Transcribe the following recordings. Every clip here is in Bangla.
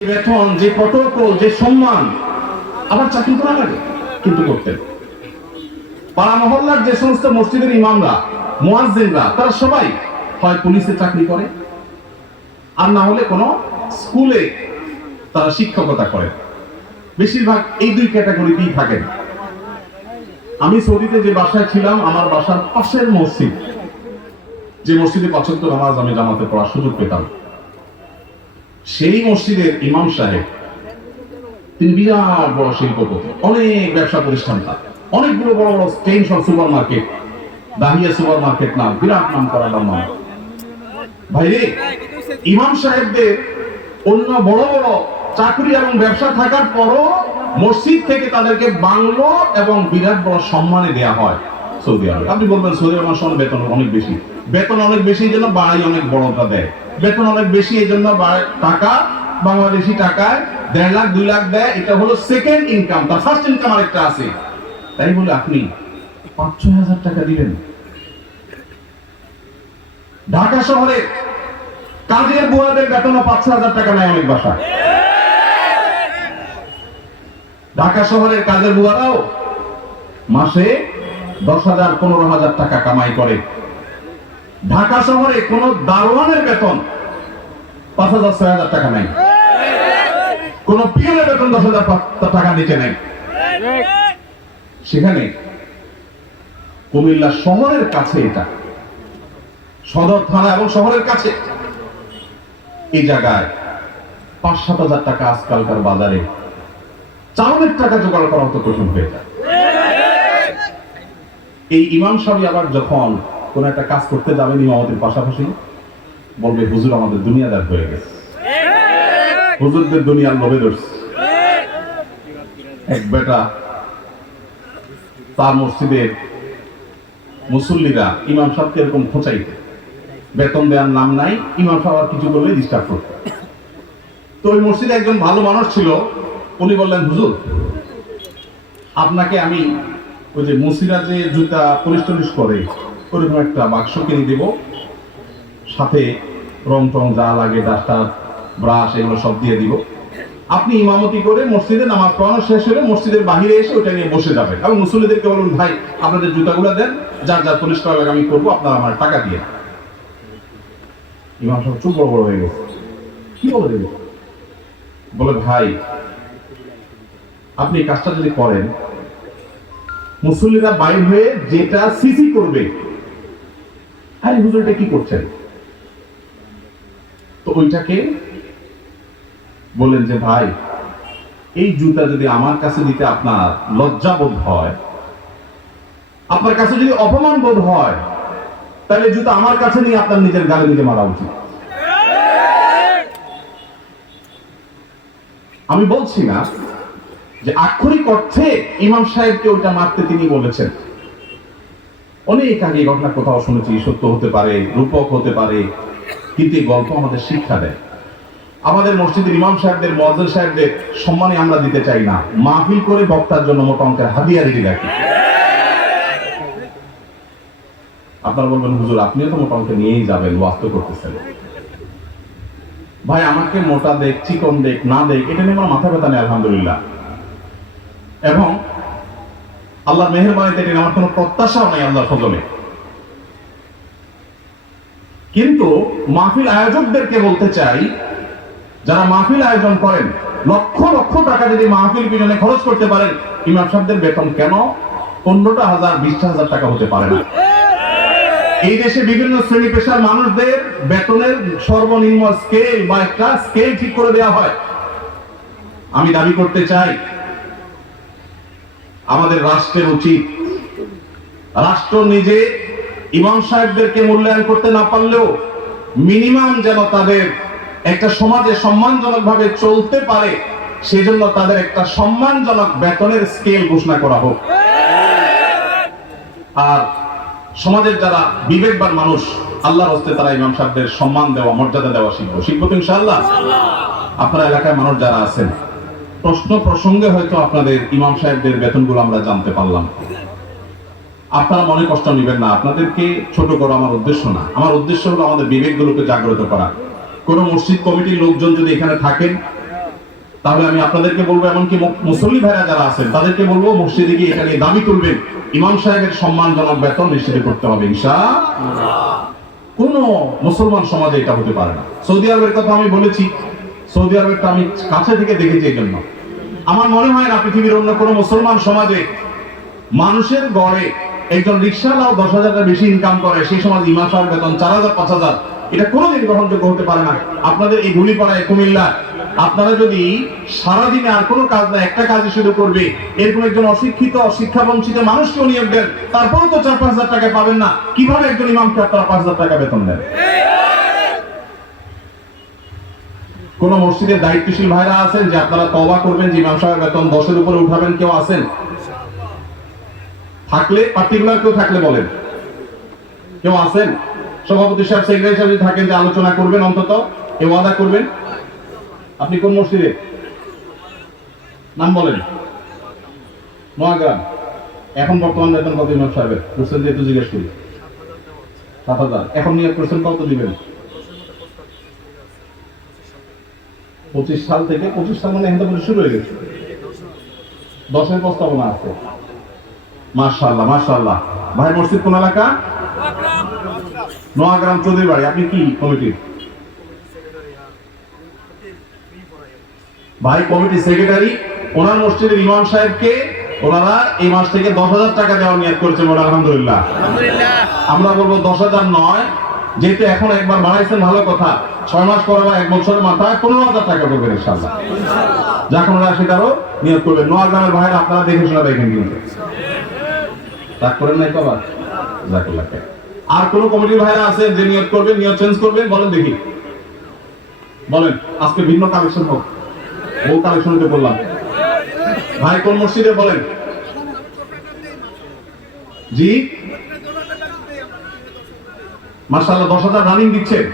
বেতন, যে প্রটোকল, যে সম্মান, আবার চাকরি করা লাগে কিন্তু করতেন। পাড়া মহল্লার যে সমস্ত মসজিদের ইমামরা, মুয়াজ্জিনরা, তারা সবাই হয় পুলিশে চাকরি করে, আর না হলে কোন স্কুলে তারা শিক্ষকতা করে। বেশিরভাগ এই দুই ক্যাটাগরিতেই থাকেন। আমি সৌদিতে যে বাসায় ছিলাম, আমার বাসার পাশের মসজিদ, যে মসজিদে ৫ ওয়াক্ত নামাজ আমি জামাতে পড়ার সুযোগ পেতাম, সেই মসজিদের ইমাম সাহেব, তিনি বিরাট বড় শিল্পপতি, অনেক ব্যবসা প্রতিষ্ঠান, তার অনেকগুলো বড় বড় chain super market, Dahiya super market নাম, বিরাট নাম করা নাম। ভাইরে, ইমাম সাহেবদের অন্য বড় বড় চাকরি এবং ব্যবসা থাকার পরও মসজিদ থেকে তাদেরকে বাংলো এবং বিরাট বড় সম্মানে দেয়া হয় সৌদি আরবে। আপনি বলবেন সৌদি আরবের বেতন অনেক বেশি, বেতন অনেক বেশি এই জন্য বাড়াই অনেক বড়টা দেয়, বেতন অনেক বেশি এই জন্য টাকা, বাংলাদেশি টাকায় ১.৫ লাখ ২ লাখ দেয়, এটা হলো সেকেন্ড ইনকাম, তার ফার্স্ট ইনকাম আরেকটা আছে। তাই বলে আপনি ৫-৬ হাজার টাকা দিবেন? ঢাকা শহরে কাজের বুয়াদের বেতনও ৫-৬ হাজার টাকা নেয় অনেক বাসায়। ঢাকা শহরের কাজের বুয়ারাও মাসে ১০,০০০, ১৫,০০০ টাকা কামাই করে। ঢাকা শহরে কোন দারোয়ানের বেতন ৫,০০০, ৬,০০০ টাকা নাই, কোন পিওনের বেতন ১০,০০০ টাকা নিচে নাই। সেখানে কুমিল্লা শহরের কাছে, এটা সদর থানা এবং শহরের কাছে, এই জায়গায় ৫-৭ হাজার টাকা আজকালকার বাজারে চাউলের টাকা জোগাড় করা অত কঠিন হয়ে যায়। এই ইমাম সাহেব আবার যখন কোন একটা কাজ করতে যাবেন ইমামতির পাশাপাশি, বলবে হুজুর আমাদের দুনিয়াদার হয়ে গেছে, হুজুরদের দুনিয়ার লোভে ধরছে। এক বেটা, তার মসজিদের মুসল্লিরা ইমাম সাহেবকে এরকম খোঁচাইতে, বেতন দেওয়ার নাম নাই, ইমাম সাহেব আর কিছু বললে ডিস্টার্ব করতে। তো ওই মসজিদে একজন ভালো মানুষ ছিল, উনি বললেন হুজুর আপনাকে আমি ওই যে মুসিরা যে জুতা পলিশ টলিশ করে ওরকম একটা বাক্স কিনে দেব, সাথে রং টং যা লাগে, ডাস্টার, ব্রাশ, এগুলো সব দিয়ে দিব। আপনি ইমামতি করে মসজিদে নামাজ পড়ানো শেষ হলে মসজিদের বাহিরে এসে ওটা নিয়ে বসে যাবেন এবং মুসল্লিদেরকে বলুন ভাই আপনাদের জুতাগুলো দেন, যার যার পলিশ করা লাগে আমি করবো, আপনারা আমার টাকা দিয়ে। ইমাম সাহেব চুপ বড় বড় হয়ে গেছে, কি বলে দেবে? বলে ভাই আপনি কাজটা যদি করেন, মুসল্লিরা বাইরে হয়ে যেটা সিসি করবে, আরে হুজুরটা কি করছেন, তো ওইটাকে বলেন যে ভাই এই জুতা যদি আমার কাছে দিতে আপনার লজ্জা বোধ হয়, আপনার কাছে যদি অপমান বোধ হয়, তাহলে জুতা আমার কাছে নিয়ে আপনার নিজের গালে নিজে মারা উচিত। আমি বলছি না যে আক্ষরিক অর্থে ইমাম সাহেবকে ওইটা মারতে তিনি বলেছেন। অনেক আগে ঘটনা কোথাও শুনেছি, সত্য হতে পারে, রূপক হতে পারে, কিন্তু এই গল্প আমাদের শিক্ষা দেয়। আমাদের মসজিদের ইমাম সাহেবদের, মুয়াজ্জিন সাহেবদের সম্মানে আমরা দিতে চাই না, মাহফিল করে বক্তার জন্য মোটা অঙ্কের হাদিয়া দিতে রাখি। আপনারা বলবেন হুজুর আপনিও তো মোটা অঙ্কে নিয়েই যাবেন, ওয়াজ করতেছেন। ভাই আমাকে মোটা দেখ, চিকন দেখ, না দেখ, এটা নিয়ে আমার মাথা ব্যথা নেই, আলহামদুলিল্লাহ। এবং আল্লাহর মেহেরবানিতে এটা আমার কোনো প্রত্যাশাও নাই আল্লাহর ফজলে। কিন্তু মাহফিল আয়োজকদেরকে বলতে চাই, যারা মাহফিল আয়োজন করেন, লক্ষ লক্ষ টাকা যদি মাহফিল পিছনে খরচ করতে পারেন, ইমাম সাহেবদের বেতন কেন ১৫টা হাজার, ২০টা হাজার টাকা হতে পারে না? এই দেশে বিভিন্ন শ্রেণী পেশার মানুষদের বেতনের সর্বনিম্ন স্কেল বা একটা স্কেল ঠিক করে দেওয়া হয়। আমি দাবি করতে চাই আমাদের রাষ্ট্রের উচিত, রাষ্ট্র নিজে ইমাম সাহেবদেরকে মূল্যায়ন করতে না পারলেও মিনিমাম যেন তাদের একটা সমাজে সম্মানজনক ভাবে চলতে পারে, সেজন্য তাদের একটা সম্মানজনক বেতনের স্কেল ঘোষণা করা হোক। আর সমাজের যারা বিবেকবান মানুষ, আল্লাহর হস্তে তারা ইমাম সাহেবদের সম্মান দেওয়া, মর্যাদা দেওয়া শিখবো তো ইনশাআল্লাহ। আপনারা এলাকায় মানুষ যারা আছেন, প্রশ্ন প্রসঙ্গে হয়তো আপনাদের ইমাম সাহেবদের বেতনগুলো আমরা জানতে পারলাম, আপনারা মনে কষ্ট নেবেন না, আপনাদেরকে ছোট করা আমার উদ্দেশ্য না। আমার উদ্দেশ্য হলো আমাদের বিবেকগুলোকে জাগ্রত করা। কোন মসজিদ কমিটির লোকজন যদি এখানে থাকেন, তাহলে আমি আপনাদেরকে বলবো, এমনকি মুসল্লি ভাইরা যারা আছেন তাদেরকে বলবো, মসজিদে গিয়ে এটা নিয়ে দাবি তুলবেন, ইমাম সাহেবের সম্মানজনক বেতন নিশ্চিত করতে হবে ইনশাআল্লাহ। কোন মুসলমান সমাজে এটা হতে পারে না। সৌদি আরবের কথা আমি বলেছি, সৌদি আরবেরটা আমি কাছে থেকে দেখেছি, এই জন্য আমার মনে হয় না পৃথিবীর অন্য কোনো মুসলমান সমাজে মানুষের গড়ে একজন রিক্সাওয়ালাও 10,000 টাকা বেশি ইনকাম করে, সেই সমাজ ইমাম সাহেবের বেতন 4,000 5,000, এটা কোনোদিন গ্রহণযোগ্য হতে পারে না। আপনাদের এই গুলিপাড়ায়, কুমিল্লা, আপনারা যদি সারাদিনে আর কোনো কাজ না, একটা কাজই শুধু করবে, এরকম একজন অশিক্ষিত শিক্ষা বঞ্চিত মানুষকেও নিয়োগ দেন, তারপরেও তো 4-5,000 টাকা পাবেন না, কিভাবে একজন ইমামকে আপনারা 5,000 টাকা বেতন দেন? কোন মসজিদের দায়িত্বশীল ভাইরা আছেন যে আপনারা তওবা করবেন যে ইমাম সাহেবের বেতন 10-এর উপরে উঠাবেন? কেউ আছেন? থাকলে পার্টিকুলার কেউ থাকলে বলেন, কেউ আছেন? সভাপতি সাহেব, সেক্রেটারি সাহেব যদি থাকেন যে আলোচনা করবেন, অন্তত এ ওয়াদা করবেন। আপনি কোন মসজিদে? নাম বলেন। নোয়াগ্রাম। এখন বর্তমান বেতন কত ইমাম সাহেবের? করছেন যেহেতু জিজ্ঞেস করি। 7,000। এখন নিয়োগ করছেন, কত দিবেন? 25 সাল থেকে। 25 সাল মানে এখন তো শুরু হয়ে গেছে। 10-এর প্রস্তাবনা আছে। মাশাআল্লাহ মাশাআল্লাহ। ভাই মসজিদ কোন এলাকা? নোয়াগ্রাম, চৌধুরী বাড়ি। আপনি কি কমিটির? ভাই কমিটি সেক্রেটারি। ওনার মসজিদের ইমাম সাহেবকে ওনারা এই মাস থেকে 10,000 টাকা দেওয়ার নিয়ত করেছেন। ওরা আলহামদুলিল্লাহ। আমরা বলবো 10,000 নয়, যেহেতু এখন একবার বাড়াইছেন ভালো কথা, 6 মাস পরে বা 1 বছরের মাথায় 15,000 টাকা করবেন ইনশাআল্লাহ। যখন ওরা সেটারও নিয়ত করবেন। নোয়াগ্রামের ভাইরা আপনারা দেখে শোনা দেখেন কিন্তু রাগ করেন নাই তো আবার? জাযাকাল্লাহ খাইর। আর কোন কমিটির ভাইরা আছেন যে নিয়ত করবেন, নিয়ত চেঞ্জ করবেন? বলেন দেখি, বলেন। আজকে ভিন্ন কালেকশন হোক, ও কালেকশন হতে বললাম। ভাই কোন মসজিদে বলেন? জি মাশাআল্লাহ, 10,000 রানিং দিচ্ছেন।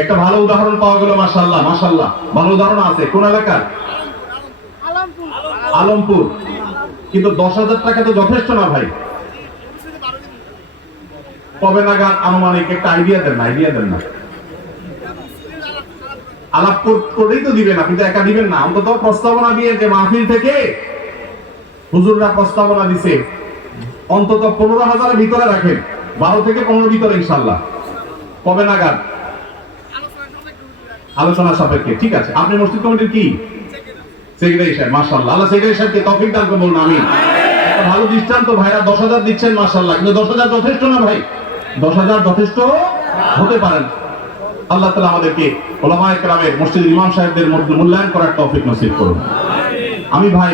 একটা ভালো উদাহরণ পাওয়া গেল। মাশাআল্লাহ মাশাআল্লাহ, ভালো উদাহরণ আছে। কোন এলাকার? আলমপুর। কিন্তু 10,000 টাকা তো যথেষ্ট না ভাই। কবে নাগাদ আনুমানিক একটা আইডিয়া দেন না? আইডিয়া দেন না। আলাপ করেই তো দিবেন, আপনি তো একা দিবেন না। অন্তত প্রস্তাবনা দিয়ে, যে মাহফিল থেকে হুজুররা প্রস্তাবনা দিছে, অন্তত 15,000-এর ভিতরে রাখেন। 12 থেকে 15 ভিতরে ইনশাআল্লাহ। কবে নাগাদ? আলোচনা সাপেক্ষে। ঠিক আছে। আপনি মসজিদ কমিটির কি? সেক্রেটারি সাহেব। মাশাআল্লাহ, আল্লাহ সেক্রেটারি সাহেবকে তৌফিক দান করুন, বলুন আমিন। একটা ভালো দৃষ্টান্ত। ভাইরা 10,000 দিচ্ছেন, মাশাআল্লাহ, কিন্তু 10,000 যথেষ্ট না ভাই। 10,000 যথেষ্ট হতে পারেন। আল্লাহ তাআলা আমাদেরকে উলামায়ে কেরামের, মসজিদের ইমাম সাহেবদের মূল্যায়ন করার তৌফিক নসিব করুন। আমি ভাই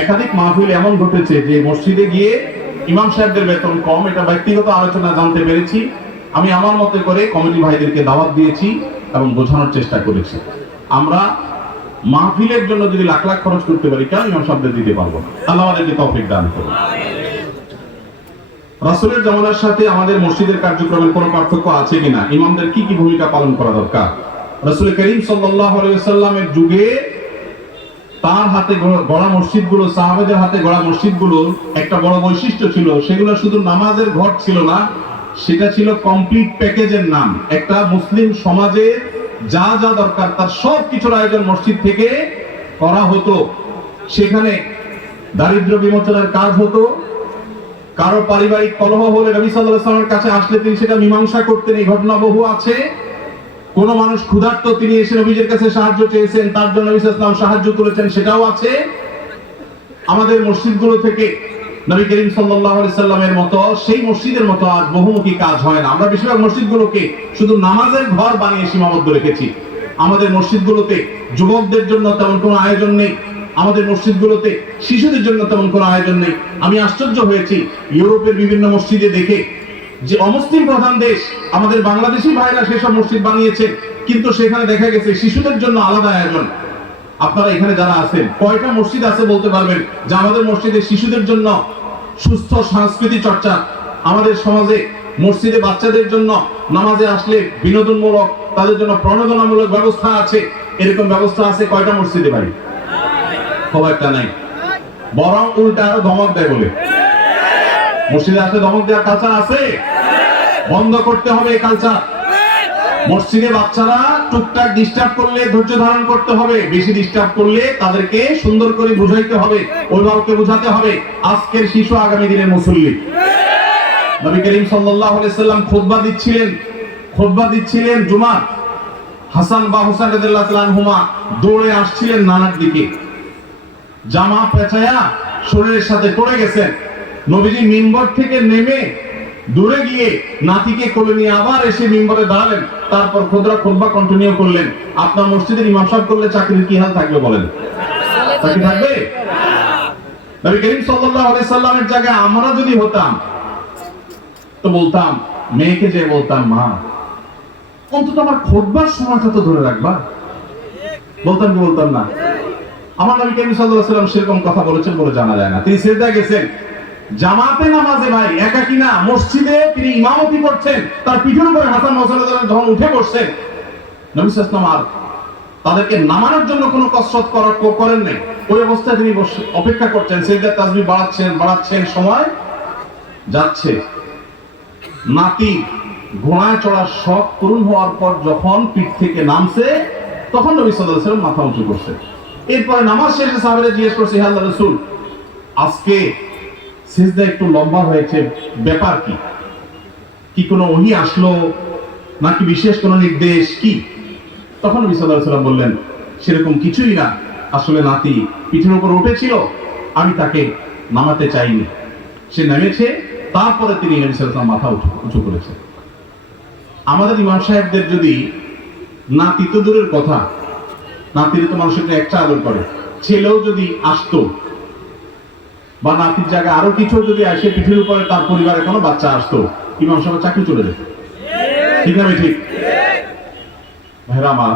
একাধিক মাহফিল এমন ঘটেছে যে মসজিদে গিয়ে ইমাম সাহেবদের বেতন কম, এটা ব্যক্তিগত আলোচনা জানতে পেরেছি। আমি আমার মতো করে কমিটি ভাইদেরকে দাওয়াত দিয়েছি এবং বোঝানোর চেষ্টা করেছি। আমরা মাহফিলের জন্য যদি লাখ লাখ খরচ করতে পারি, কেন ইমাম সাহেবদের দিতে পারবো না? আল্লাহ আমাদেরকে তৌফিক দান করুন। রাসূলের জামানার সাথে আমাদের মসজিদের কার্যক্রমের কোনো পার্থক্য আছে কিনা? ইমামদের কি কি ভূমিকা পালন করা দরকার? রাসূল করিম সাল্লাল্লাহু আলাইহি ওয়াসাল্লামের যুগে তার হাতে গড়া মসজিদগুলো, সাহাবাদের হাতে গড়া মসজিদগুলোর একটা বড় বৈশিষ্ট্য ছিল, সেগুলো শুধু নামাজের ঘর ছিল না, সেটা ছিল কমপ্লিট প্যাকেজের নাম। একটা মুসলিম সমাজে যা যা দরকার তার সব কিছুর আয়োজন মসজিদ থেকে করা হতো। সেখানে দারিদ্র্য বিমোচনের কাজ হতো। কারো পারিবারিক কলহ হলে নবী সাল্লাল্লাহু আলাইহি ওয়াসাল্লামের কাছে আসলে তিনি সেটা মীমাংসা করতেন। এই ঘটনা বহু আছে। কোন মানুষ ক্ষুধার্ত, তিনি এসে নবীর কাছে সাহায্য চেয়েছেন, তার জন্য নবী সাল্লাল্লাহু আলাইহি ওয়াসাল্লাম সাহায্য করেছেন, সেটাও আছে। আমাদের মসজিদগুলো থেকে নবী করিম সাল্লাল্লাহু আলাইহি ওয়াসাল্লামের মতো, সেই মসজিদের মতো আজ বহুমুখী কাজ হয় না। আমরা বেশিরভাগ মসজিদগুলোকে শুধু নামাজের ঘর বানিয়ে সীমাবদ্ধ রেখেছি। আমাদের মসজিদগুলোতে যুবকদের জন্য তেমন কোনো আয়োজন নেই। আমাদের মসজিদগুলোতে শিশুদের জন্য তেমন কোনো আয়োজন নেই। আমি আশ্চর্য হয়েছি ইউরোপের বিভিন্ন মসজিদে দেখে, যে অমুসলিম প্রধান দেশ, আমাদের বাংলাদেশি ভাইরা সেসব মসজিদ বানিয়েছে, কিন্তু সেখানে দেখা গেছে শিশুদের জন্য আলাদা আয়োজন। আপনারা এখানে যারা আছেন, কয়টা মসজিদ আছে বলতে পারবেন যে আমাদের মসজিদে শিশুদের জন্য সুস্থ সংস্কৃতি চর্চা? আমাদের সমাজে মসজিদে বাচ্চাদের জন্য নামাজে আসলে বিনোদনমূলক, তাদের জন্য প্রণোদনামূলক ব্যবস্থা আছে, এরকম ব্যবস্থা আছে কয়টা মসজিদে ভাই? খুব একটা নাই। বরং উল্টা আরো ধমক দেয় বলে। মসজিদে আসলে ধমক দেওয়ার কালচার আছে, বন্ধ করতে হবে এই কালচার। মসজিদে বাচ্চারা টুকটাক ডিস্টার্ব করলে ধৈর্য ধারণ করতে হবে, বেশি ডিস্টার্ব করলে তাদেরকে সুন্দর করে বুঝাইতে হবে, অভিভাবককে বোঝাতে হবে। আজকের শিশু আগামী দিনের মুসল্লি। নবী করিম সাল্লাল্লাহু আলাইহি সাল্লাম খুতবা দিচ্ছিলেন জুমার। হাসান বা হুসাইন রাদিয়াল্লাহু তাআলা আনহুমা দৌড়ে আসছিলেন নানার দিকে, জামা পেঁচায়া শরীরের সাথে পড়ে গেছেন। নবীজি মিম্বর থেকে নেমে দূরে গিয়ে নাতিকে কোলে নিয়ে আবার এসে মিম্বরে দাঁড়ালেন। তারপর খুতবা কন্টিনিউ করলেন। আপনার মসজিদের ইমাম সাহেব করলে চাকরির কি হাল থাকবে বলেন? চাকরি থাকবে? নবী করিম সাল্লাল্লাহু আলাইহি সাল্লামের জায়গায় আমরা যদি হতাম তো বলতাম, মেয়েকে যে বলতাম, মা অন্তত আমার খুতবার সময়টা তো ধরে রাখবা। বলতাম কি বলতাম না? আমার নবী করিম সাল্লাল্লাহু আলাইহি সাল্লাম সেরকম কথা বলেছেন বলে জানা যায় না। তিনি সিজদায় গেছেন, জামাতে নামাজে ভাই একাকী না, মসজিদে তিনি ইমামতি করছেন। তার পিঠের উপরে হাসান হোসেন যখন উঠে বসছেন, নবী সাল্লাল্লাহু আলাইহি ওয়াসাল্লাম তাদেরকে নামানোর জন্য কোনো কসরত করেন নাই। ওই অবস্থায় তিনি অপেক্ষা করছেন, সিজদার তাসবিহ বাড়াচ্ছেন, সময় যাচ্ছে। নাতি ঘোড়ায় চড়ার শখ পূরণ হওয়ার পর যখন পিঠ থেকে নামছে, তখন নবী সাল্লাল্লাহু আলাইহি ওয়াসাল্লাম মাথা উঁচু করছে। এরপরে নামাজ শেষে সাহাবারা জিজ্ঞেস করছে, হে আল্লাহর রাসূল, আজকে সিজদা একটু লম্বা হয়েছে, ব্যাপার কি? কি কোনো ওহী আসলো নাকি বিশেষ কোনো নির্দেশ কি? তখন নবী সাল্লাল্লাহু আলাইহি ওয়াসাল্লাম বললেন, সেরকম কিছুই না, আসলে নাতি পিঠের উপর উঠেছিল, আমি তাকে নামাতে চাইনি, সে নেমেছে, তারপরে তিনি নবী সাল্লাল্লাহু আলাইহি ওয়াসাল্লাম মাথা উঁচু করেছেন। আমাদের ইমাম সাহেবদের যদি নাতি তো দূরের কথা, নাতির তো মানুষের একটা আদর করে, ছেলেও যদি আসতো বা নাতির জায়গায় আরো কিছু যদি আসে পিঠের উপরে, তার পরিবারে কোনো বাচ্চা আসতো, ইমাম সাহেব চাকরি চলে যেত। ঠিক না ঠিক? ভাইরা আমার,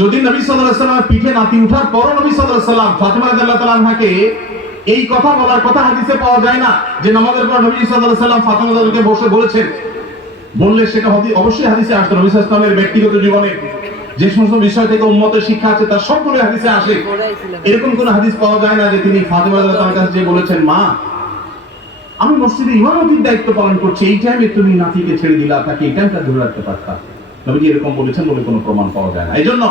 যদি নবী সাল্লাল্লাহু আলাইহি ওয়াসাল্লামের পিঠে নাতি উঠার পর নবী সাল্লাল্লাহু আলাইহি ওয়াসাল্লাম ফাতিমা রাদিয়াল্লাহু তাআলা আনহাকে এই কথা বলার কথা হাদিসে পাওয়া যায় না যে নামাজের পর নবী সাল্লাল্লাহু আলাইহি ওয়াসাল্লাম ফাতিমা রাদিয়াল্লাহু তাআলাকে বসে বলেছেন। বললে সেটা অবশ্যই হাদিসে আসতো। নবী সাল্লাল্লাহু আলাইহি ওয়াসাল্লামের ব্যক্তিগত জীবনে যে সমস্ত বিষয় থেকে উম্মতের শিক্ষা আছে তার সবগুলো হাদিসে আসে। এরকম কোন হাদিস পাওয়া যায় না যে তিনি ফাতিমা রাদিয়াল্লাহু তাআলার কাছে যে বলেছেন, মা আমি মসজিদে ইমামতির দায়িত্ব পালন করছি, এই টাইমে তুমি নাতিকে ছেড়ে দিলা, তাকে এই টাইমটা ধরে রাখতে পারতা। নবীজি এরকম বলেছেন বলে কোনো প্রমাণ পাওয়া যায় না। এইজন্য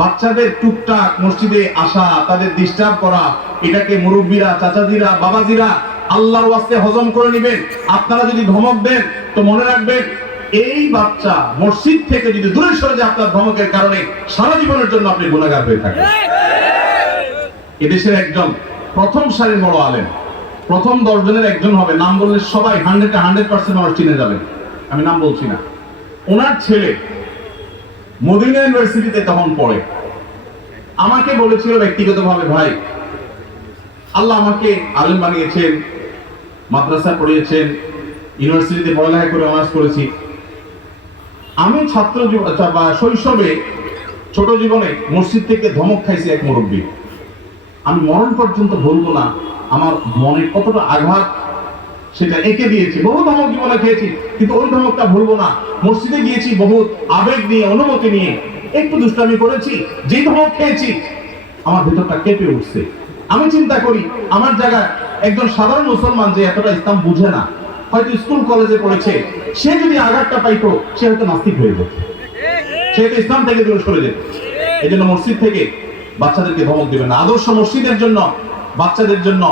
বাচ্চাদের টুকটাক মসজিদে আসা, তাদের ডিস্টার্ব করা, এটাকে মুরব্বীরা, চাচাজিরা, বাবাজিরা আল্লাহর ওয়াস্তে হজম করে নেবেন। আপনারা যদি ধমক দেন তো মনে রাখবেন, এই বাচ্চা মসজিদ থেকে যদি দূরে সরে যায় আপনার ধমকের কারণে, সারা জীবনের জন্য আপনি গুনাহগার হয়ে থাকেন। এদেশের একজন প্রথম সারির বড় আলেম, প্রথম 10 জনের একজন হবে, নাম বললে সবাই 100% মানুষ চিনে যাবেন, আমি নাম বলছি না। ওনার ছেলে মদিনা ইউনিভার্সিটিতে তখন পড়ে, আমাকে বলেছিল ব্যক্তিগতভাবে, ভাই আল্লাহ আমাকে আলেম বানিয়েছেন, মাদ্রাসা পড়িয়েছেন, ইউনিভার্সিটিতে পড়ালেখা করে অনার্স করেছি। আমি শৈশবে ছোট জীবনে মসজিদ থেকে ধমক খাইছি এক মুরব্বী, আমি মরণ পর্যন্ত ভুলবো না। আমার মনে কতটা আঘাত সেটা এঁকে দিয়েছে। বহু ধমক জীবনে খেয়েছি, কিন্তু ওই ধমকটা ভুলবো না। মসজিদে গিয়েছি বহুত আবেগ নিয়ে, অনুমতি নিয়ে, একটু দুষ্টামি করেছি, যে ধমক খেয়েছি আমার ভেতরটা কেঁপে উঠছে। আমি চিন্তা করি, আমার জায়গায় একজন সাধারণ মুসলমান যে এতটা ইসলাম বুঝে না, হয়তো স্কুল কলেজে পড়েছে, সে যদি আঘাতটা পাইতো সে হয়তো নাস্তিক হয়ে যেত, সে হয়তো ইসলাম থেকে দূরে সরে যেত। এই জন্য মসজিদ থেকে বাচ্চাদেরকে ধমক দিবেন না। আদর্শ মসজিদের জন্য, বাচ্চাদের জন্য,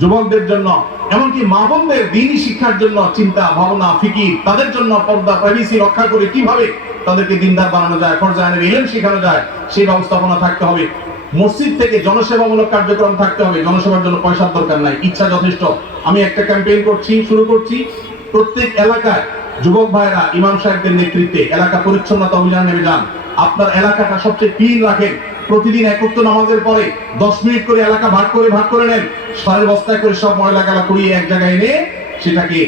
যুবকদের জন্য, এমনকি মা বোনদের দ্বীনি শিক্ষার জন্য চিন্তা ভাবনা, ফিকির, তাদের জন্য পর্দা, প্রাইভেসি রক্ষা করে কিভাবে তাদেরকে দিনদার বানানো যায়, ফরজ আইনের ইলম শেখানো যায়, সেই ব্যবস্থাপনা থাকতে হবে। মসজিদ থেকে জনসেবামূলক কার্যক্রম থাকতে হবে। জনসেবার জন্য পয়সার দরকার নাই, ইচ্ছা যথেষ্ট। আমি একটা ক্যাম্পেইন শুরু করছি, প্রত্যেক এলাকায় যুবক ভাইরা ইমাম সাহেবদের নেতৃত্বে এলাকা পরিচ্ছন্নতা অভিযান নেমে যান। আপনার এলাকাটা সবচেয়ে ক্লিন রাখেন। প্রতিদিন একত্র নামাজের পরে 10 মিনিট করে এলাকা ভাগ করে নেন, সারের বস্তায় করে সব ময়লা গালা কুড়িয়ে এক জায়গায় এনে সেটাকে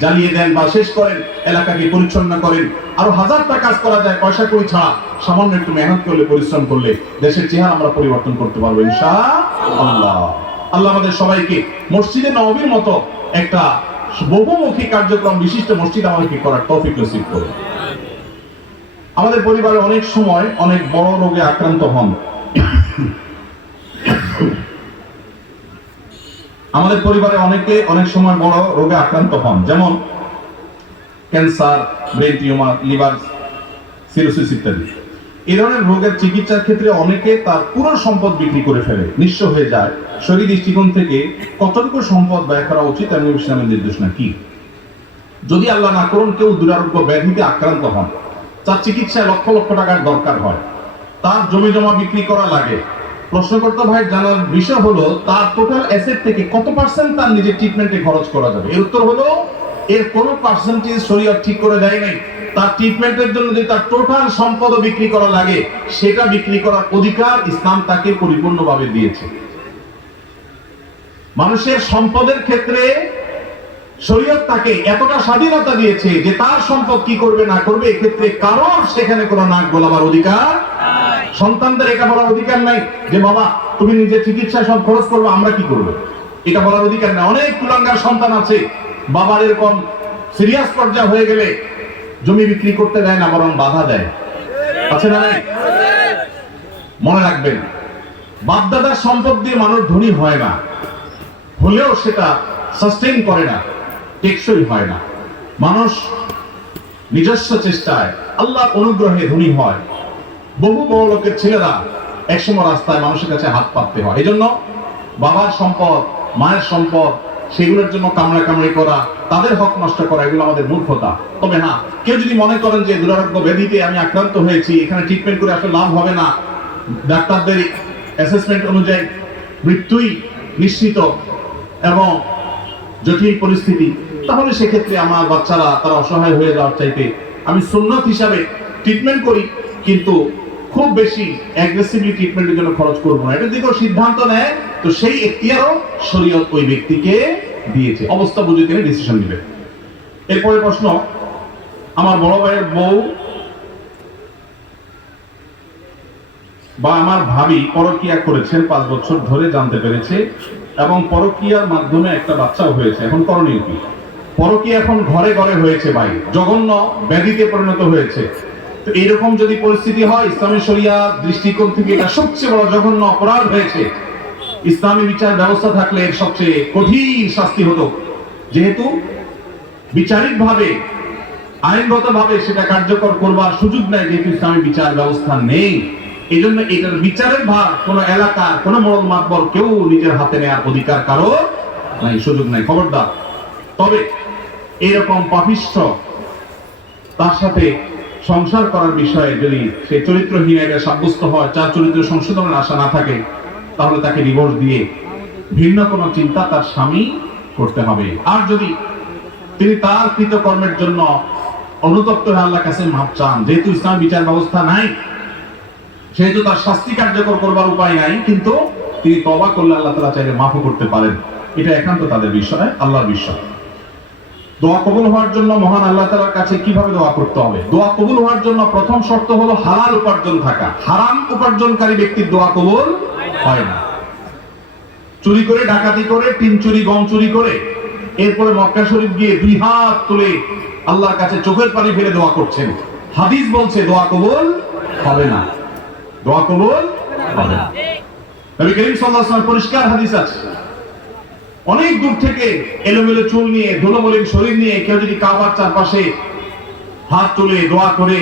জ্বালিয়ে দেন বা শেষ করেন, এলাকাকে পরিচ্ছন্ন করেন। আরো হাজারটা কাজ করা যায় পয়সা করি ছাড়া। সামান্য একটু মেহনত করলে, পরিশ্রম করলে দেশের চেহারা আমরা পরিবর্তন করতে পারবো ইনশাআল্লাহ। আল্লাহ আমাদের সবাইকে মসজিদে নববীর মতো একটা বহুমুখী কার্যক্রম বিশিষ্ট মসজিদ আমাদেরকে করার তৌফিক নসিব করুন। আমাদের পরিবারে অনেক সময় অনেক বড় রোগে আক্রান্ত হন। আমাদের পরিবারে অনেকে অনেক সময় বড় রোগে আক্রান্ত হন, যেমন cancer, brain tumour, liver cirrhosis ইত্যাদি। এই ধরনের রোগের চিকিৎসার ক্ষেত্রে অনেকে তার পুরো সম্পদ বিক্রি করে ফেলে, নিঃস্ব হয়ে যায়। শরীর দৃষ্টিকোণ থেকে কতটুকু সম্পদ ব্যয় করা উচিত এবং ইসলামের নির্দেশনা কি? যদি আল্লাহ না করুন কেউ দুরারোগ্য ব্যাধিতে আক্রান্ত হন, তার চিকিৎসায় লক্ষ লক্ষ টাকার দরকার হয়, তার জমি জমা বিক্রি করা লাগে, প্রশ্নকর্তা ভাই জানার বিষয় হলো তার টোটাল অ্যাসেট থেকে কত পার্সেন্ট তার নিজের ট্রিটমেন্টে খরচ করা যাবে? এর উত্তর হলো এর কোনো পার্সেন্টেজ শরীয়ত ঠিক করে দেয় নাই। তার ট্রিটমেন্টের জন্য যদি তার টোটাল সম্পদ বিক্রি করা লাগে, সেটা বিক্রি করার অধিকার ইসলাম তাকে পরিপূর্ণভাবে দিয়েছে। মানুষের সম্পদের ক্ষেত্রে শরীয়ত তাকে এতটা স্বাধীনতা দিয়েছে যে তার সম্পদ কি করবে না করবে এক্ষেত্রে কারোর সেখানে কোনো নাক গলাবার অধিকার। সন্তানদের এটা বলার অধিকার নাই যে বাবা তুমি নিজের চিকিৎসায় সব খরচ করবে, আমরা কি করবো, এটা বলার অধিকার নাই। অনেক কুলাঙ্গার সন্তান আছে, বাবার এরকম সিরিয়াস পর্যায়ে হয়ে গেলে জমি বিক্রি করতে দেয় না, বরং বাধা দেয়। আছে না? মনে রাখবেন, বাপদাদার সম্পদ দিয়ে মানুষ ধনী হয় না, হলেও সেটা সাস্টেইন করে না, টেকসই হয় না। মানুষ নিজস্ব চেষ্টায় আল্লাহর অনুগ্রহে ধনী হয়। বহু বড় লোকের ছেলেরা একসময় রাস্তায় মানুষের কাছে হাত পাততে হয়। এই জন্য বাবার সম্পদ, মায়ের সম্পদ, সেগুলোর জন্য কামড়াকামড়ি করা, তাদের হক নষ্ট করা, এগুলো আমাদের মূর্খতা। তবে হ্যাঁ, কেউ যদি মনে করেন যে দুরারোগ্য ব্যাধিতে আমি আক্রান্ত হয়েছি, এখানে ট্রিটমেন্ট করে আসলে লাভ হবে না, ডাক্তারদের অ্যাসেসমেন্ট অনুযায়ী মৃত্যুই নিশ্চিত এবং জটিল পরিস্থিতি, তাহলে সেক্ষেত্রে আমার বাচ্চারা তারা অসহায় হয়ে যাওয়ার চাইতে আমি সুন্নত হিসাবে ট্রিটমেন্ট করি, কিন্তু খুব বেশি অ্যাগ্রেসিভলি ট্রিটমেন্টের জন্য খরচ করবো না। এটা যদি কেউ সিদ্ধান্ত নেয় তো সেই এখতিয়ারও শরীয়ত ওই ব্যক্তিকে দিয়েছে, অবস্থা বুঝে তিনি ডিসিশন নেবেন। এরপরে প্রশ্ন, আমার বড় ভাইয়ের বউ বা আমার ভাবি পরকিয়া করেছেন 5 বছর ধরে, জানতে পেরেছে এবং পরকিয়ার মাধ্যমে একটা বাচ্চাও হয়েছে। এখন করণীয় কি? পরকিয়া এখন ঘরে ঘরে হয়েছে ভাই, জঘন্য ব্যাধিতে পরিণত হয়েছে। তো এইরকম যদি পরিস্থিতি হয়, ইসলামী শরিয়া দৃষ্টিকোণ থেকে এটা সবচেয়ে বড় জঘন্য অপরাধ হয়েছে। ইসলামী বিচার ব্যবস্থা থাকলে এর সবচেয়ে কঠিন শাস্তি হতো, যেহেতু বিচারিক ভাবে আইনগত ভাবে সেটা কার্যকর করবার সুযোগ নাই, যেহেতু ইসলামী বিচার ব্যবস্থা নেই। এই জন্য এটার বিচারের ভার কোন এলাকার কোন মোড়ল মাতবর কেউ নিজের হাতে নেওয়ার অধিকার কারো নাই, সুযোগ নাই, খবরদার। তবে এরকম পাপিষ্ঠ তার সাথে সংসার করার বিষয়ে যদি সে চরিত্রহীন এটা সাব্যস্ত হয়, তার চরিত্র সংশোধনের আশা না থাকে, তাহলে তাকে ডিভোর্স দিয়ে ভিন্ন কোন চিন্তা তার স্বামী করতে হবে। আর যদি তিনি তার কৃতকর্মের জন্য অনুতপ্ত হয়ে আল্লাহর কাছে মাপ চান, যেহেতু ইসলাম বিচার ব্যবস্থা নাই, সেহেতু তার শাস্তি কার্যকর করবার উপায় নাই, কিন্তু তিনি তওবা করলে আল্লাহ তাআলা চাইলে মাফও করতে পারেন। এটা একান্ত তাদের বিষয়, আল্লাহর বিষয়। দোয়া কবুল হওয়ার জন্য মহান আল্লাহ তাআলার কাছে কিভাবে দোয়া করতে হবে? দোয়া কবুল হওয়ার জন্য প্রথম শর্ত হলো হালাল উপার্জন থাকা। হারাম উপার্জনকারী ব্যক্তির দোয়া কবুল হয় না। চুরি করে, ডাকাতি করে, টিন চুরি, গম চুরি করে, এরপরে মক্কা শরীফ গিয়ে 2 হাত তুলে আল্লাহর কাছে চোখের পানি ফেলে দোয়া করছেন, হাদিস বলছে দোয়া কবুল হবে না। দোয়া কবুল হবে না। নবী করিম সাল্লাল্লাহু আলাইহি ওয়াসাল্লাম পরিষ্কার হাদিস আছে, অনেক দূর থেকে এলোমেলো চুল নিয়ে, ধুলোমলিন শরীর নিয়ে কেউ যদি কাবার চারপাশে হাত তুলে দোয়া করে,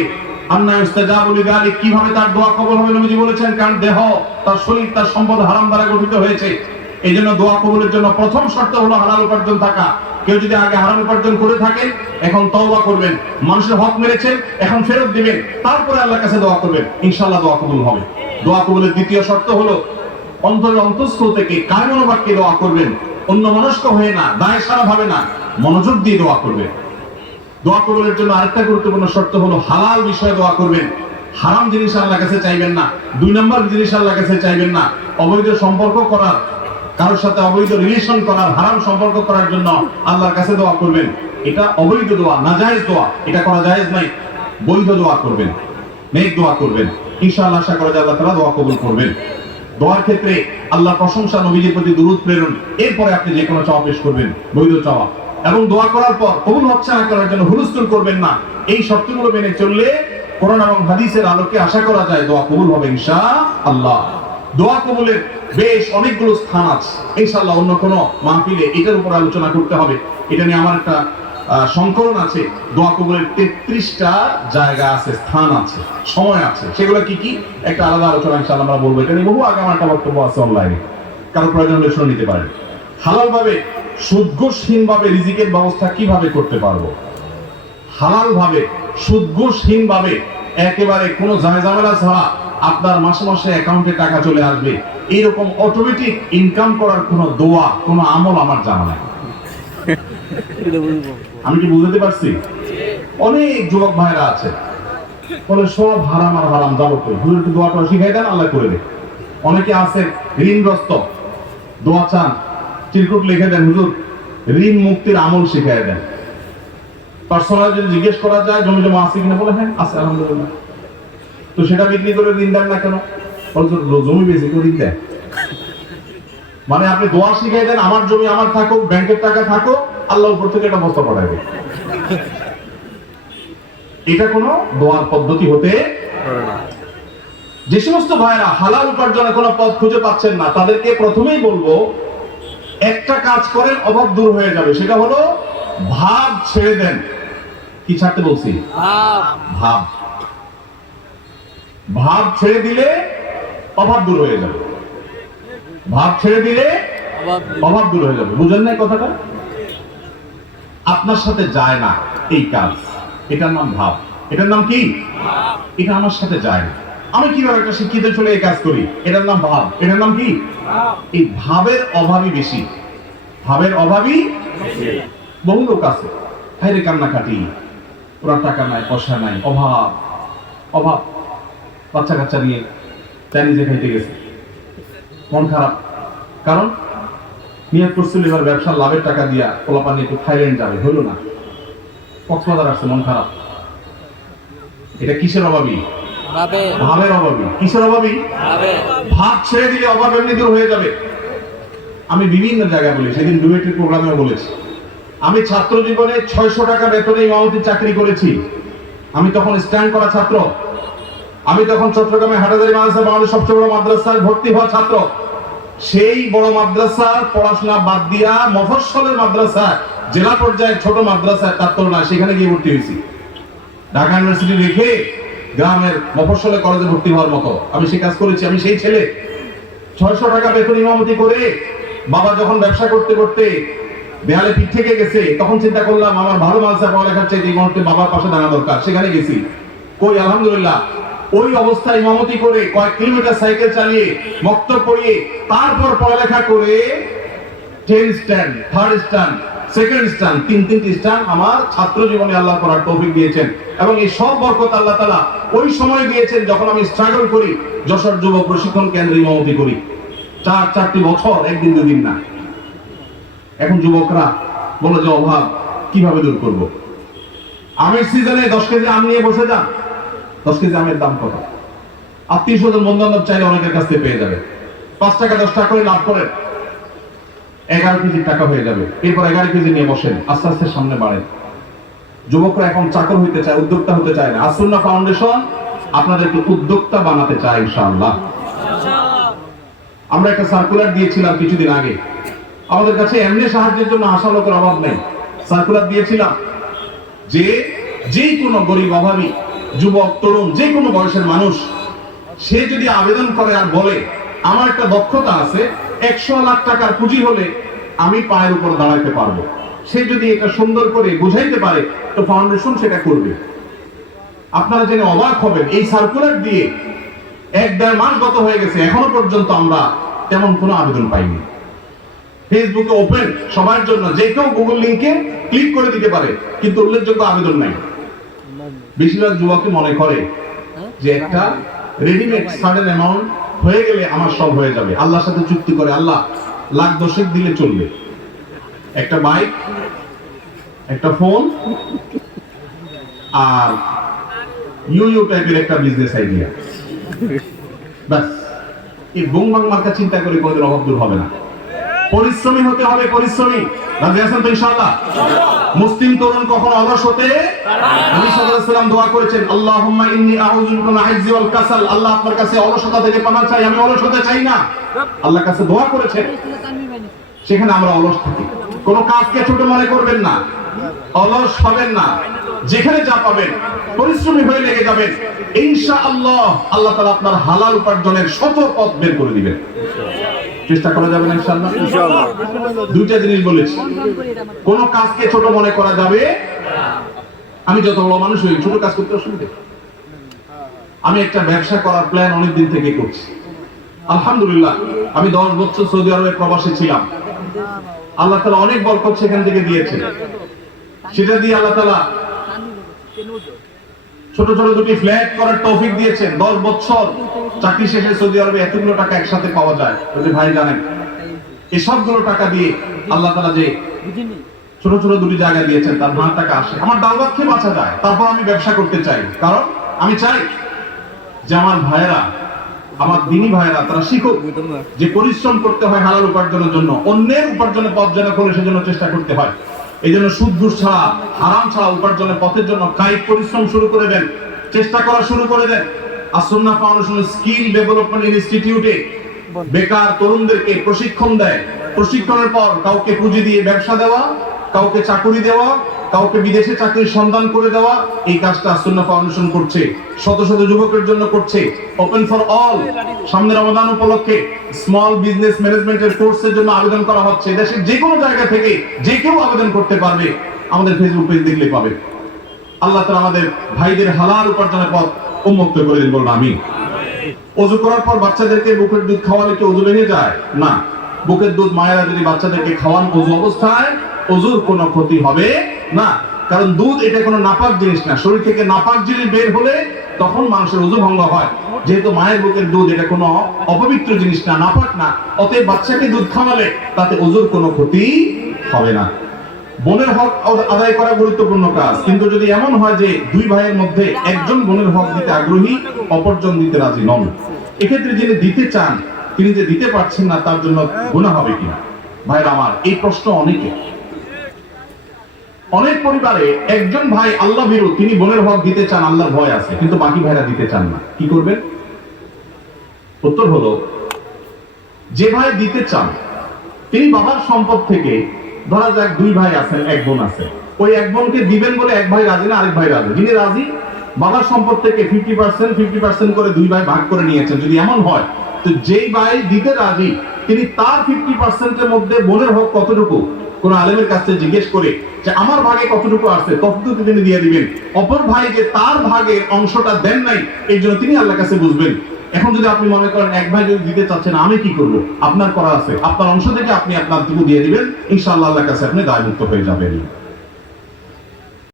আন্না ইস্তাজাবু লিযালিক, কিভাবে তার দোয়া কবুল হবে? নবীজি বলেছেন, কারণ দেহ, তার শরীর, তার সম্পদ হারাম দ্বারা গঠিত হয়েছে। এই জন্য দোয়া কবুলের জন্য প্রথম শর্ত হলো হালাল উপার্জন থাকা। কেউ যদি আগে হারাম উপার্জন করে থাকেন, এখন তওবা করবেন, মানুষের হক মেরেছেন, এখন ফেরত দিবেন, তারপরে আল্লাহর কাছে দোয়া করবেন, ইনশাআল্লাহ দোয়া কবুল হবে। দোয়া কবুলের দ্বিতীয় শর্ত হলো অন্তরের অন্তঃস্থল থেকে কায় মনোবাক্যে দোয়া করবেন, অন্য মনস্ক হয়ে না, দায় সারা ভাবে না, মনোযোগ দিয়ে দোয়া করবেন। দোয়া কবুলের জন্য আরেকটা গুরুত্বপূর্ণ শর্ত হলো হালাল বিষয়ে দোয়া করবেন। হারাম জিনিস আল্লাহর কাছে চাইবেন না, 2 নম্বর জিনিস আল্লাহর কাছে চাইবেন না। অবৈধ সম্পর্ক করার, কারোর সাথে অবৈধ রিলেশন করার, হারাম সম্পর্ক করার জন্য আল্লাহর কাছে দোয়া করবেন, এটা অবৈধ দোয়া, নাজায়েজ দোয়া, এটা করা জায়েজ নাই। বৈধ দোয়া করবেন, নেক দোয়া করবেন, ইনশাআল্লাহ আশা করা যায় আল্লাহ তাআলা দোয়া কবুল করবেন। দোয়ার ক্ষেত্রে আল্লাহর প্রশংসা, নবীজির প্রতি দুরূদ প্রেরণ, এরপরে আপনি যে কোনো চাওয়া পেশ করবেন, বৈধ চাওয়া। এবং দোয়া করার পর কবুল হচ্ছে না করার জন্য হুলস্থুল করবেন না। এই শর্তগুলো মেনে চললে কোরআন এবং হাদিসের আলোকে আশা করা যায় দোয়া কবুল হবে ইনশাআল্লাহ। দোয়া কবুলের বেশ অনেকগুলো স্থান আছে, ইনশাআল্লাহ অন্য কোনো মাহফিলে এটার উপর আলোচনা করতে হবে। এটা নিয়ে আমার একটা সংকলন আছে, দোয়া কবুলের 33টা জায়গা আছে, স্থান আছে, সময় আছে। সেগুলো কি কি একটা আলাদা আলোচনা ইনশাআল্লাহ আমরা বলবো। এটা নিয়ে বহু আগে আমার একটা বক্তব্য আছে অনলাইনে, কারো প্রয়োজন হলে শুনে নিতে পারেন। হালাল ভাবে সুদঘোষহীন ভাবে রিজিকের ব্যবস্থা কিভাবে করতে পারবো? হালাল ভাবে সুদঘোষহীন ভাবে একেবারে কোনো ঝামেলা ছাড়া আপনার মাসে মাসে অ্যাকাউন্টে টাকা চলে আসবে, এইরকম অটোমেটিক ইনকাম করার কোনো দোয়া, কোনো আমল আমার জানা নাই। আমি কি বুঝতে পারছি? অনেক যুবক ভাইরা আছে বলে সব হারাম আর হারাম যাবতীয়, হুজুরকে দোয়াটা শিখাই দেন, আল্লাহ করে দেয়। অনেকে আছে ঋণগ্রস্ত, দোয়া চান, চিরকুট লিখে দেন, হুজুর ঋণ মুক্তির আমল শিখাই দেন। পার্সোনাল যদি জিজ্ঞেস করা যায় জমি জমা আছে কিনা, বলে হ্যাঁ আছে আলহামদুলিল্লাহ। তো সেটা বিক্রি করে ঋণ দেন না কেন? জমি বেশি করে ঋণ দেয়। মানে আপনি দোয়া শিখাই দেন, আমার জমি আমার থাকুক, ব্যাংকের টাকা থাকুক, আল্লাহ উপর থেকে একটা বস্তা পাঠাবে। এটা কোনো দোয়ার পদ্ধতি হতে পারে না। যে সমস্ত ভাইরা হালাল উপার্জনের কোনো পথ খুঁজে পাচ্ছেন না, তাদেরকে প্রথমেই বলবো একটা কাজ করেন, অভাব দূর হয়ে যাবে। সেটা হলো ভাব ছেড়ে দেন। কি ছাড়তে বলছি? ভাব। ভাব ছেড়ে দিলে অভাব দূর হয়ে যাবে। ভাব ছেড়ে দিলে অভাব দূর হয়ে যাবে। বুঝেন না কথাটা? আপনার সাথে যায় না এই কাজ, এটার নাম ভাব। এটার নাম কি? এটা আমার সাথে যায় না। আমি কিভাবে একটা শিক্ষিত ছেলে এই কাজ করি, এটার নাম ভাব। এটার নাম কি? এই ভাবের অভাবই বেশি। ভাবের অভাবই বহু লোক আছে, হাইরে কান্নাকাটি, ওরা টাকা নাই, পয়সা নাই, অভাব অভাব, বাচ্চা কাচ্চা নিয়ে চাইনিজে খাইতে গেছে, মন খারাপ। কারণ নিয়ত করছিল এবার ব্যবসার লাভের টাকা দিয়া পোলাপা নিয়ে একটু থাইল্যান্ড যাবে, হলো না, কক্সবাজার আসছে, মন খারাপ। এটা কিসের অভাবী? ভাবের অভাবী। কিসের অভাবী? ভাব ছেড়ে দিলে অভাব এমনি দূর হয়ে যাবে। আমি বিভিন্ন জায়গায় বলি, সেদিন ডুয়েটের প্রোগ্রামে বলেছি, আমি ছাত্র জীবনে 600 টাকা বেতনে ইমামতির চাকরি করেছি। আমি তখন স্ট্যান্ড করা ছাত্র। আমি তখন চট্টগ্রামে হাটাজারি মাদ্রাসা, বাংলাদেশের সবচেয়ে বড় মাদ্রাসায় ভর্তি হওয়া ছাত্র। সেই বড় মাদ্রাসার পড়াশোনা বাদ দিয়া মফস্বলের মাদ্রাসায়, জেলা পর্যায়ের ছোট মাদ্রাসায়, তার তুলনায় সেখানে গিয়ে ভর্তি হয়েছি। ঢাকা ইউনিভার্সিটি রেখে গ্রামের মফস্বলে কলেজে ভর্তি হওয়ার মতো আমি সেই কাজ করেছি। আমি সেই ছেলে 600 টাকা বেতন ইমামতি করে, বাবা যখন ব্যবসা করতে করতে দেয়ালে পিঠ থেকে গেছে, তখন চিন্তা করলাম আমার ভালো মাদ্রাসা পড়ালেখার চাইতে এই মুহূর্তে বাবার পাশে দাঁড়ানো দরকার। সেখানে গেছি, কই আলহামদুলিল্লাহ ওই অবস্থায় ইমামতি করে কয়েক কিলোমিটার সাইকেল চালিয়ে মক্তব পড়িয়ে তারপর পড়ালেখা করে 10 stand, 3rd stand, 2nd stand, 3টি স্ট্যান্ড আমার ছাত্র জীবনে আল্লাহ করার তৌফিক দিয়েছেন। এবং এই সব বরকত আল্লাহ তাআলা ওই সময় দিয়েছেন যখন আমি স্ট্রাগল করি, যশোর যুব প্রশিক্ষণ কেন্দ্রে ইমামতি করি। 4টি বছর, একদিন দুদিন না। এখন যুবকরা বলে যে অভাব কিভাবে দূর করব? আমের সিজনে 10 কেজি আম নিয়ে বসে যান। 10 কেজি আমের দাম কত? আত্মীয় স্বজন বন্ধু বান্ধব চাইলে অনেকের কাছ থেকে পেয়ে যাবে। 5 টাকা 10 টাকা করে লাভ করেন, 11 কেজি টাকা হয়ে যাবে। এরপর 11 কেজি নিয়ে বসেন, আস্তে আস্তে সামনে বাড়েন। যুবকরা এখন চাকর হইতে চায়, উদ্যোক্তা হতে চায় না। আসুন্নাহ ফাউন্ডেশন আপনাদেরকে উদ্যোক্তা বানাতে চায় ইনশাআল্লাহ। আমরা একটা সার্কুলার দিয়েছিলাম কিছুদিন আগে। আমাদের কাছে এমনি সাহায্যের জন্য আসা লোকের অভাব নেই। সার্কুলার দিয়েছিলাম যে যে কোনো গরিব অভাবী যুবক তরুণ যে কোনো বয়সের মানুষ, সে যদি আবেদন করে আর বলে আমার একটা দক্ষতা আছে, 100 লাখ টাকার পুঁজি হলে আমি পায়ের উপর দাঁড়াইতে পারবো, সে যদি এটা সুন্দর করে বুঝাইতে পারে, তো ফাউন্ডেশন সেটা করবে। আপনারা জেনে অবাক হবেন, এই সার্কুলার দিয়ে 1-1.5 মাস গত হয়ে গেছে, এখনো পর্যন্ত আমরা তেমন কোনো আবেদন পাইনি। ফেসবুকে ওপেন সবার জন্য, যে কেউ গুগল লিংকে ক্লিক করে দিতে পারে, কিন্তু উল্লেখযোগ্য আবেদন নাই। বেশিরভাগ যুবকই মনে করে যে একটা রেডিমেড সার্টেন অ্যামাউন্ট হয়ে গেলে আমার সব হয়ে যাবে। আল্লাহর সাথে চুক্তি করে, আল্লাহ লাখ 10 দিলে চলবে, একটা বাইক, একটা ফোন আর ইউ টাইপের একটা বিজনেস আইডিয়া, বাস। এই বোমবাং মার্কা চিন্তা করে কোনোদিন অভাব দূর হবে না। পরিশ্রমী হতে হবে, পরিশ্রমী। রাজি আছেন তো ইনশাআল্লাহ? মুসলিম তরুণ কখনো অলস হতে, নবী সাল্লাল্লাহু আলাইহি ওয়াসাল্লাম দোয়া করেছেন, আল্লাহুম্মা ইন্নী আউযু বিকা মিনাল আজজি ওয়াল কাসাল। আল্লাহ আপনার কাছে অলসতা থেকে পানাহ চাই, আমি অলস হতে চাই না। আল্লাহর কাছে দোয়া করেছেন, সেখানে আমরা অলস থাকি। কোনো কাজকে ছোট মনে করবেন না। অলস হবেন না, যেখানে যা পাবেন পরিশ্রমী হয়ে লেগে যাবেন, ইনশাআল্লাহ আল্লাহ তাআলা আপনার হালাল উপার্জনের শত পথ বের করে দিবেন। চেষ্টা করা যাবে না ইনশাআল্লাহ? ইনশাআল্লাহ। দুইটা জিনিস বলেছি, কোন কাজকে ছোট মনে করা যাবে। আমি যত বড় মানুষ হই, ছোট কাজ করতে অসুবিধা। আমি একটা ব্যবসা করার প্ল্যান অনেক দিন থেকে করছি। আলহামদুলিল্লাহ, আমি 10 বছর সৌদি আরবে প্রবাসী ছিলাম। আল্লাহ তাআলা অনেক বরকত সেখান থেকে দিয়েছেন। সেটা দিয়ে আল্লাহ তাআলা ছোট ছোট দুটি ফ্ল্যাট করার তৌফিক দিয়েছেন। 10 বছর চাকরি শেষে সৌদি আরবে এতগুলো টাকা একসাথে পাওয়া যায়, ওই ভাই জানেন। এই সবগুলো টাকা দিয়ে আল্লাহ তাআলা যে ছোট ছোট দুটি জায়গা দিয়েছেন, তার ভাগ টাকা আসে, আমার ডাল ভাত খেয়ে বাঁচা যায়। তারপর আমি ব্যবসা করতে চাই, কারণ আমি চাই যে আমার ভাইয়েরা, আমার দিনী ভাইয়েরা, তারা শিখুক যে পরিশ্রম করতে হয় হালাল উপার্জনের জন্য। অন্যের উপার্জনের পথ যেন করে সেজন্য চেষ্টা করতে হয়। এই জন্য সুদ ঘুষ ছাড়া, হারাম ছাড়া উপার্জনের পথের জন্য কায়িক পরিশ্রম শুরু করে দেন, চেষ্টা করা শুরু করে দেন। আসুন্নাহ ফাউন্ডেশন স্কিল ডেভেলপমেন্ট ইনস্টিটিউটে বেকার তরুণদেরকে প্রশিক্ষণ দেয়। প্রশিক্ষণের পর কাউকে পুঁজি দিয়ে ব্যবসা দেওয়া, কাউকে চাকরি দেওয়া, কাউকে বিদেশে চাকরির সন্ধান করে দেওয়া, এই কাজটা আসুন্নাহ ফাউন্ডেশন করছে। শত শত যুবকের জন্য করছে। ওপেন ফর অল, সামনে রমাদান উপলক্ষে স্মল বিজনেস ম্যানেজমেন্টের কোর্সের জন্য আবেদন করা হচ্ছে। দেশের যে কোনো জায়গা থেকে যে কেউ আবেদন করতে পারবে, আমাদের ফেসবুক পেজ দেখলে পাবে। আল্লাহ তাআলা আমাদের ভাইদের হালাল উপার্জনের পথ উন্মুক্ত করে দিন, বলুন আমিন। ওযু করার পর বাচ্চাদেরকে বুকের দুধ খাওয়ালে কি ওযু ভেঙে যায়? না। বুকের দুধ মায়েরা যদি বাচ্চাদেরকে খাওয়ান ওযু অবস্থায়, ওযুর কোনো ক্ষতি হবে না। কারণ দুধ এটা কোনো নাপাক জিনিস না। শরীর থেকে নাপাক জিনিস বের হলে তখন মানুষের ওযু ভঙ্গ হয়। যেহেতু মায়ের বুকের দুধ এটা কোনো অপবিত্র জিনিস না, নাপাক না, অতএব বাচ্চাকে দুধ খাওয়ালে তাতে ওযুর কোনো ক্ষতি হবে না। বোনের হক আদায় করা গুরুত্বপূর্ণ কাজ, কিন্তু যদি এমন হয় যে দুই ভাইয়ের মধ্যে একজন বোনের হক দিতে আগ্রহী, অপরজন দিতে রাজি নন, এক্ষেত্রে যিনি দিতে চান তিনি যে দিতে পারছেন না, তার জন্য গুনাহ হবে কিনা? ভাইরা আমার, এই প্রশ্ন অনেক পরিবারে একজন ভাই আল্লাহ ভীরু, তিনি বোনের হক দিতে চান, আল্লাহর ভয় আছে, কিন্তু বাকি ভাইরা দিতে চান না। কি করবেন? উত্তর হলো, যে ভাই দিতে চান তিনি বাবার সম্পদ থেকে, ধরা যাক দুই ভাই আছেন, এক বোন আছে, ওই এক বোনকে দিবেন বলে এক ভাই রাজি না, আরেক ভাই রাজি। যিনি রাজি, বাবার সম্পদ থেকে 50% করে দুই ভাই ভাগ করে নিয়েছেন। যদি এমন হয়, তো যেই ভাই দিতে রাজি তিনি তার 50%-এর মধ্যে বোনের হক কতটুকু, কোন আলেমের কাছে জিজ্ঞেস করে যে আমার ভাগে কতটুকু আছে, ততটুকু তিনি দিয়ে দিবেন। অপর ভাই যে তার ভাগের অংশটা দেন নাই, এই জন্য তিনি আল্লাহর কাছে বুঝবেন। এখন যদি আপনি মনে করেন এক ভাই যদি দিতে চাচ্ছেন, আমি কি করব? আপনার করা আছে, আপনার অংশ থেকে আপনি আপনার টুকু দিয়ে দিবেন, ইনশাআল্লাহ আল্লাহর কাছে আপনি দায়মুক্ত হয়ে যাবেন।